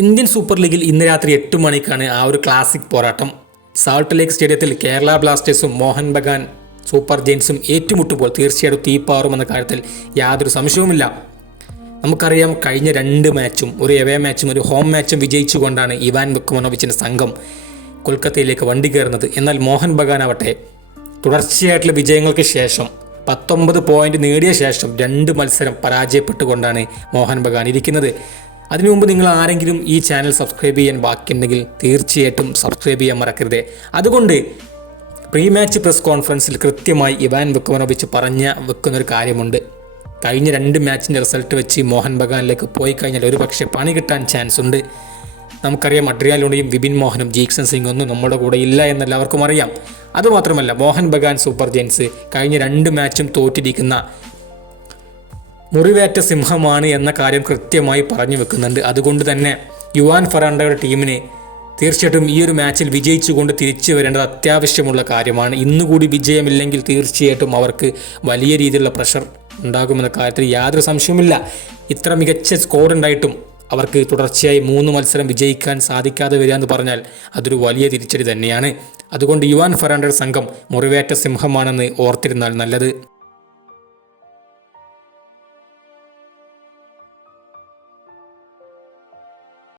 Indian super ലീഗിൽ ഇന്ന് രാത്രി 8 മണിക്കാണ് ആ ഒരു ക്ലാസിക് പോരാട്ടം. സാൾട്ട് ലേക്ക് സ്റ്റേഡിയത്തിൽ കേരള ബ്ലാസ്റ്റേഴ്സും മോഹൻ ബഗാൻ സൂപ്പർ ജയൻസും ഏറ്റുമുട്ടുമ്പോൾ തീർച്ചയായിട്ടും തീപ്പാറുമെന്ന കാര്യത്തിൽ യാതൊരു സംശയവുമില്ല. നമുക്കറിയാം, കഴിഞ്ഞ 2 മാച്ചും ഒരു എവേ മാച്ചും ഒരു ഹോം മാച്ചും വിജയിച്ചുകൊണ്ടാണ് ഇവാൻ വിക്രമനോവിച്ചിൻ്റെ സംഘം കൊൽക്കത്തയിലേക്ക് വണ്ടി കയറുന്നത്. എന്നാൽ മോഹൻ ബഗാൻ ആവട്ടെ, തുടർച്ചയായിട്ടുള്ള വിജയങ്ങൾക്ക് ശേഷം 19 പോയിന്റ് നേടിയ ശേഷം 2 മത്സരം പരാജയപ്പെട്ടുകൊണ്ടാണ് മോഹൻ ബഗാൻ ഇരിക്കുന്നത്. അതിനു മുമ്പ് നിങ്ങൾ ആരെങ്കിലും ഈ ചാനൽ സബ്സ്ക്രൈബ് ചെയ്യാൻ ബാക്കിയുണ്ടെങ്കിൽ തീർച്ചയായിട്ടും സബ്സ്ക്രൈബ് ചെയ്യാൻ മറക്കരുത്. അതുകൊണ്ട് പ്രീ മാച്ച് പ്രസ് കോൺഫറൻസിൽ കൃത്യമായി ഇവാൻ വിക്രമനോവിച്ച് വെക്കുന്നൊരു കാര്യമുണ്ട്. കഴിഞ്ഞ 2 മാച്ചിൻ്റെ റിസൾട്ട് വെച്ച് മോഹൻ ബഗാനിലേക്ക് പോയി കഴിഞ്ഞാൽ ഒരുപക്ഷെ പണി കിട്ടാൻ ചാൻസ് ഉണ്ട്. നമുക്കറിയാം, അഡ്രിയാലോണിയും വിപിൻ മോഹനും ജീക്സൺ സിംഗ് ഒന്നും നമ്മുടെ കൂടെ ഇല്ല എന്നെല്ലാവർക്കും അറിയാം. അതുമാത്രമല്ല, മോഹൻ ബഗാൻ സൂപ്പർ ജയൻസ് കഴിഞ്ഞ 2 മാച്ചും തോറ്റിരിക്കുന്ന മുറിവേറ്റ സിംഹമാണ് എന്ന കാര്യം കൃത്യമായി പറഞ്ഞു വെക്കുന്നുണ്ട്. അതുകൊണ്ട് തന്നെ യുവാൻ ഫെറാണ്ടോയുടെ ടീമിന് തീർച്ചയായിട്ടും ഈ ഒരു മാച്ചിൽ വിജയിച്ചുകൊണ്ട് തിരിച്ചു വരേണ്ടത് അത്യാവശ്യമുള്ള കാര്യമാണ്. ഇന്നുകൂടി വിജയമില്ലെങ്കിൽ തീർച്ചയായിട്ടും അവർക്ക് വലിയ രീതിയിലുള്ള പ്രഷർ ഉണ്ടാകുമെന്ന കാര്യത്തിൽ യാതൊരു സംശയവുമില്ല. ഇത്ര മികച്ച സ്കോർ ഉണ്ടായിട്ടും അവർക്ക് തുടർച്ചയായി 3 മത്സരം വിജയിക്കാൻ സാധിക്കാതെ വരിക എന്ന് പറഞ്ഞാൽ അതൊരു വലിയ തിരിച്ചടി തന്നെയാണ്. അതുകൊണ്ട് യുവാൻ ഫെറാണ്ടോയുടെ സംഘം മുറിവേറ്റ സിംഹമാണെന്ന് ഓർത്തിരുന്നാൽ നല്ലത്.